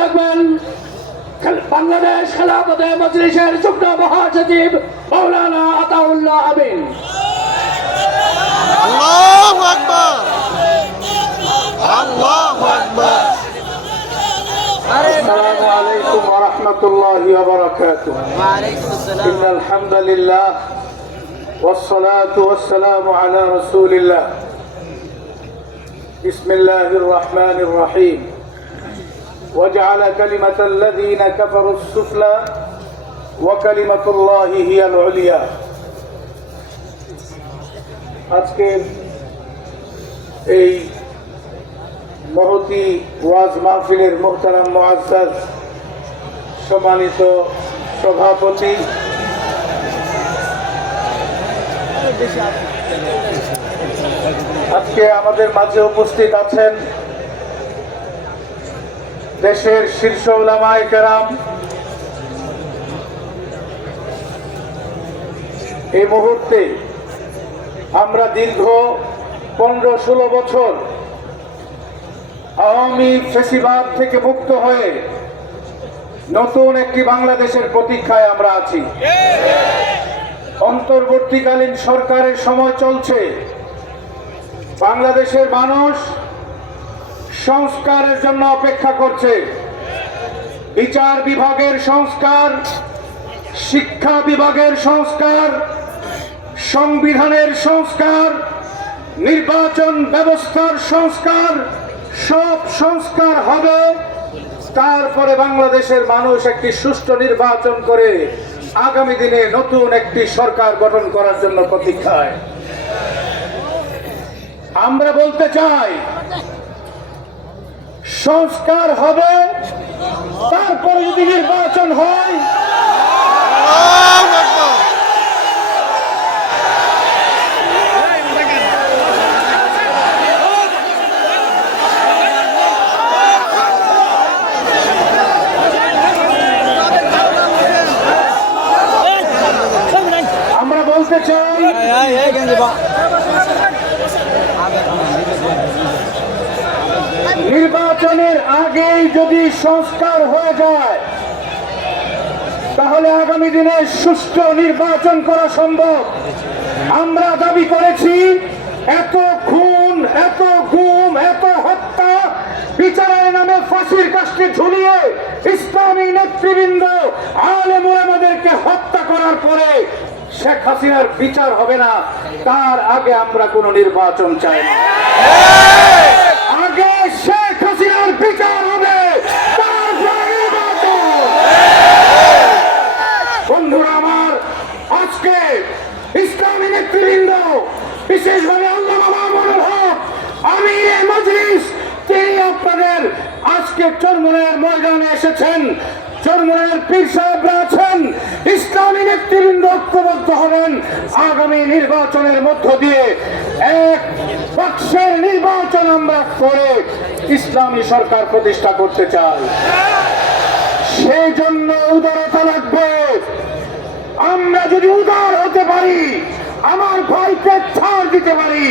রাখবেন বাংলাদেশ খেলাফতে মজলিসের যুগ্ম মহাসচিব মৌলানা আতাউল্লাহ আমিন। আল্লাহু আকবার, আল্লাহু আকবার। আসসালামু আলাইকুম ওয়া রাহমাতুল্লাহি ওয়া বারাকাতুহু। ওয়া আলাইকুম আসসালাম। ইন্নাল হামদালিল্লাহ ওয়াস সালাতু ওয়াস সালামু আলা রাসূলিল্লাহ। বিসমিল্লাহির রহমানির রহিম। وجعل كلمة الذين كفروا السفلى وكلمة الله هي العليا। আজকের এই মহতি ওয়াজ মাহফিলের মুহতারাম মুআজ্জাজ সম্মানিত সভাপতি, আজকে আমাদের মাঝে উপস্থিত আছেন দেশের শীর্ষ উলামায়ে কেরাম। এই মুহূর্তে আমরা দীর্ঘ 15-16 বছর আওয়ামী ফ্যাসিবাদ থেকে মুক্ত হয়ে নতুন একটি বাংলাদেশের প্রতীক্ষায় আমরা আছি। অন্তর্বর্তীকালীন সরকারের সময় চলছে। বাংলাদেশের মানুষ সংস্কারের জন্য অপেক্ষা করছে। বিচার বিভাগের সংস্কার, শিক্ষা বিভাগের সংস্কার, সংবিধানের সংস্কার, নির্বাচন ব্যবস্থার সংস্কার, সব সংস্কার হবে। তারপরে বাংলাদেশের মানুষ একটি সুষ্ঠু নির্বাচন করে আগামী দিনে নতুন একটি সরকার গঠন করার জন্য প্রতীক্ষায়। আমরা বলতে চাই, সংস্কার হবে, তারপরে যদি নির্বাচন হয় আল্লাহু আকবার। আমরা বলতে চাই, নির্বাচনের আগেই যদি সংস্কার হয়ে যায় তাহলে আগামী দিনে সুষ্ঠু নির্বাচন করা সম্ভব। আমরা দাবি করেছি, এত খুন, এত গুম, এত হত্যা, বিচারের নামে ফাঁসির কাষ্ঠে ঝুলিয়ে ইসলামী নেতৃবৃন্দ আলেম ওলামাদেরকে হত্যা করার পরে শেখ হাসিনার বিচার হবে না, তার আগে আমরা কোন নির্বাচন চাই না। আগে শেখ হাসিনার বিচার হবে, তারপরে নির্বাচন। বন্ধুরা আমার, আজকে ইসলামী নেতৃবৃন্দ, বিশেষভাবে আল্লামা মামুনুল হক আমিরে মজলিস, তিনি আপনাদের আজকে চরমোনাইয়ের ময়দানে এসেছেন। চরমোনাইয়ের পীর সাহেবরা আছেন। ইসলামী নেতৃবৃন্দ ঐক্যবদ্ধ হবেন। আগামী নির্বাচনের মধ্য দিয়ে এক পক্ষের নির্বাচন আমরা করে ইসলামী সরকার প্রতিষ্ঠা করতে চাই। সেই জন্য উদারতা লাগবে। আমরা যদি উদার হতে পারি, আমার ভাইকে ছাড় দিতে পারি,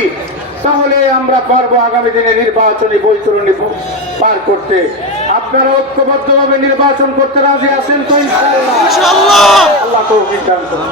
তাহলে আমরা পারবো আগামী দিনে নির্বাচনী বৈতরণী পার করতে। আপনারা ঐক্যবদ্ধভাবে নির্বাচন করতে রাজি আছেন তো? ইনশাআল্লাহ। আল্লাহ তৌফিক দান করুন।